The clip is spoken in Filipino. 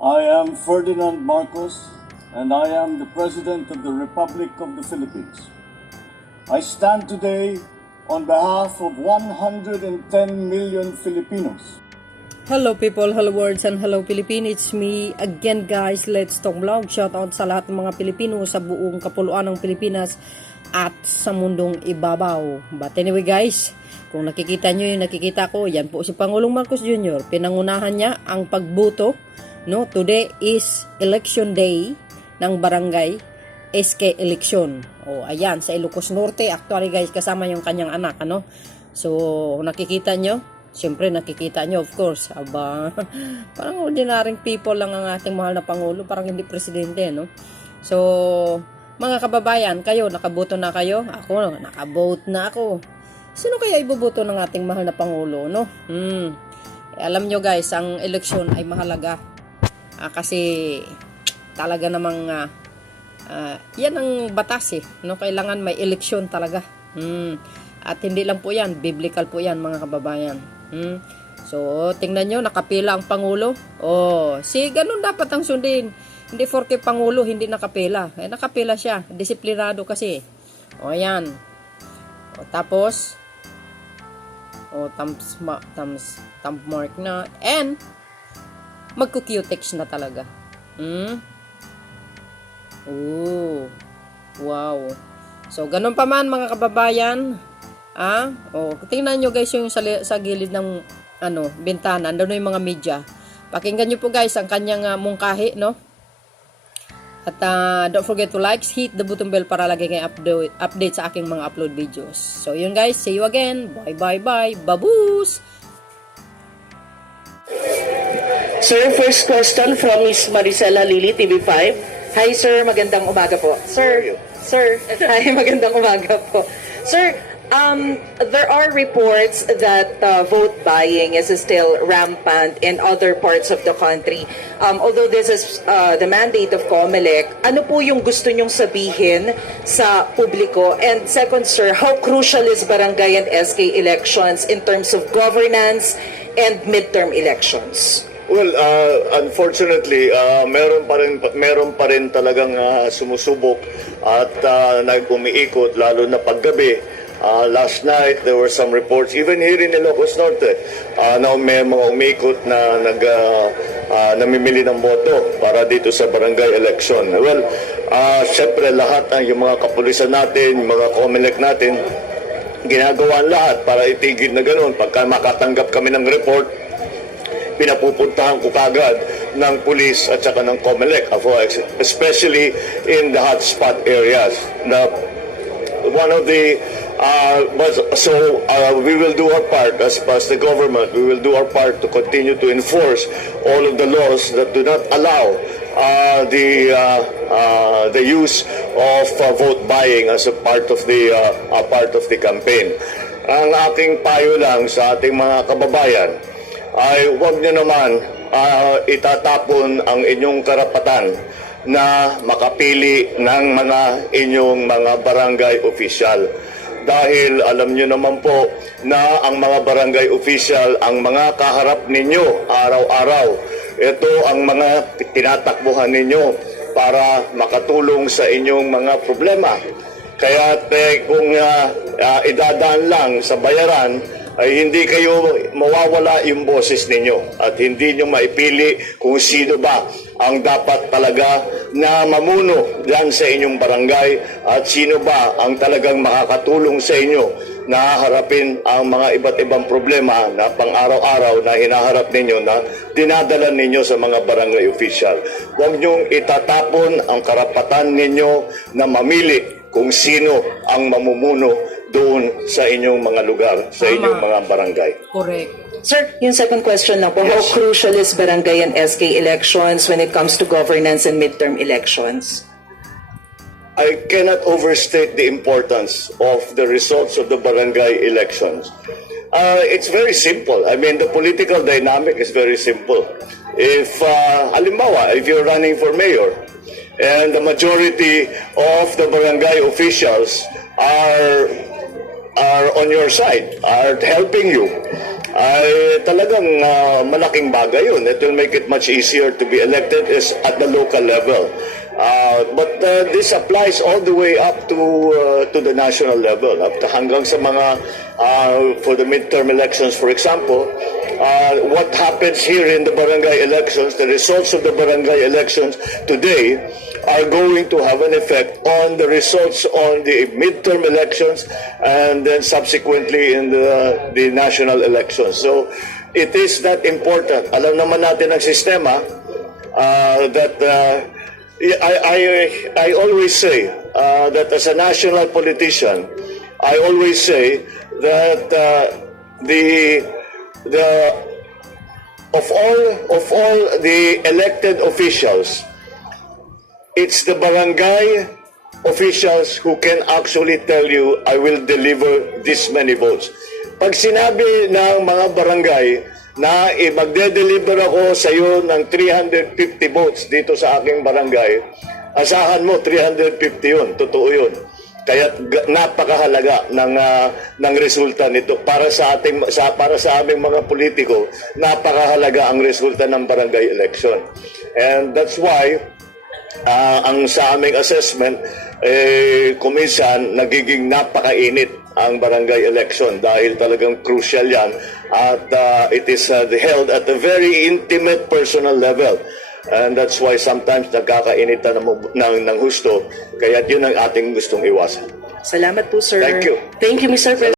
I am Ferdinand Marcos, and I am the President of the Republic of the Philippines. I stand today on behalf of 110 million Filipinos. Hello people, hello words, and hello Philippines. It's me again guys, Let's Talk Vlog. Shout out sa lahat ng mga Pilipino sa buong kapuluan ng Pilipinas at sa mundong ibabaw. But anyway guys, kung nakikita nyo yung nakikita ko, yan po si Pangulong Marcos Jr. Pinangunahan niya ang pagboto. No? Today is election day ng barangay SK election. O ayan, sa Ilocos Norte. Actually guys, kasama yung kanyang anak. Ano? So, nakikita nyo? Siyempre, nakikita nyo, of course. Aba, parang ordinaryong people lang ang ating mahal na Pangulo. Parang hindi presidente, no? So, mga kababayan, kayo, nakaboto na kayo? Ako, nakabote na ako. Sino kaya iboboto ng ating mahal na Pangulo, no? Alam nyo guys, ang eleksyon ay mahalaga. Kasi talaga namang yan ang batas eh, no? Kailangan may eleksyon talaga. At hindi lang po yan, biblical po yan mga kababayan. So, tingnan nyo, nakapila ang Pangulo. Ganun dapat ang sundin. Hindi porke Pangulo, hindi nakapila. Nakapila siya, disiplinado kasi. Ayan. Tapos, thumb mark na. And, magku-QTex na talaga. Wow. So, ganun pa man mga kababayan. Tingnan nyo guys yung sa gilid ng bintana. Andun yung mga media. Pakinggan nyo po guys ang kanyang mungkahi, no? At don't forget to like, hit the button bell para lagi kayo update sa aking mga upload videos. So, yun guys. See you again. Bye. Baboos! Sir, first question from Miss Maricela Lili, TV5. Hi sir, magandang umaga po. Sir, hi, magandang umaga po. Sir, there are reports that vote buying is still rampant in other parts of the country. Although this is the mandate of COMELEC, ano po yung gusto nyong sabihin sa publiko? And second sir, how crucial is barangay and SK elections in terms of governance and midterm elections? Well, unfortunately, meron pa rin talagang sumusubok at nag-umiikot lalo na paggabi. Last night there were some reports even here in Ilocos Norte na may mga umiikot na namimili ng boto para dito sa barangay election. Well, syempre lahat ng yung mga kapulisan natin, yung mga COMELEC natin, ginagawa lahat para itigil na ganoon. Pagka makatanggap kami ng report, pinapupuntahan ko kagad ng police at saka ng COMELEC, especially in the hotspot areas. We will do our part as the government. We will do our part to continue to enforce all of the laws that do not allow the use of vote buying as a part of the campaign. Ang aking payo lang sa ating mga kababayan ay huwag nyo naman itatapon ang inyong karapatan na makapili ng inyong mga barangay official. Dahil alam nyo naman po na ang mga barangay official, ang mga kaharap ninyo araw-araw, ito ang mga tinatakbuhan ninyo para makatulong sa inyong mga problema. Kaya kung idadaan lang sa bayaran, ay hindi kayo mawawala yung boses ninyo at hindi nyo maipili kung sino ba ang dapat talaga na mamuno dyan sa inyong barangay at sino ba ang talagang makakatulong sa inyo na harapin ang mga iba't ibang problema na pang-araw-araw na hinaharap ninyo na dinadala ninyo sa mga barangay official. Huwag nyong itatapon ang karapatan ninyo na mamili kung sino ang mamumuno doon sa inyong mga lugar, sa inyong mga barangay. Correct. Sir, yung second question na po, yes. How crucial is barangay and SK elections when it comes to governance and midterm elections? I cannot overstate the importance of the results of the barangay elections. It's very simple. I mean, the political dynamic is very simple. If, halimbawa, if you're running for mayor, and the majority of the barangay officials are on your side, are helping you, ay talagang malaking bagay yun. It will make it much easier to be elected is at the local level. But this applies all the way up to the national level, up to hanggang sa mga for the midterm elections, for example. What happens here in the barangay elections, the results of the barangay elections today are going to have an effect on the results on the midterm elections and then subsequently in the national elections. So it is that important. Alam naman natin ang sistema that I always say that as a national politician, I always say that of all the elected officials, it's the barangay officials who can actually tell you, I will deliver this many votes. Pag sinabi ng mga barangay na magde-deliver ako sa iyo ng 350 votes dito sa aking barangay, asahan mo 350 yun, totoo yun. Kaya napakahalaga ng resulta nito para sa aming mga politiko, napakahalaga ang resulta ng barangay election. And that's why ang sa aming assessment, kuminsan nagiging napakainit ang barangay election dahil talagang crucial yan at it is held at a very intimate personal level. And that's why sometimes nagkakainitan ng husto. Kaya yun ang ating gustong iwasan. Salamat po, sir. Thank you. Thank you, Mr. President.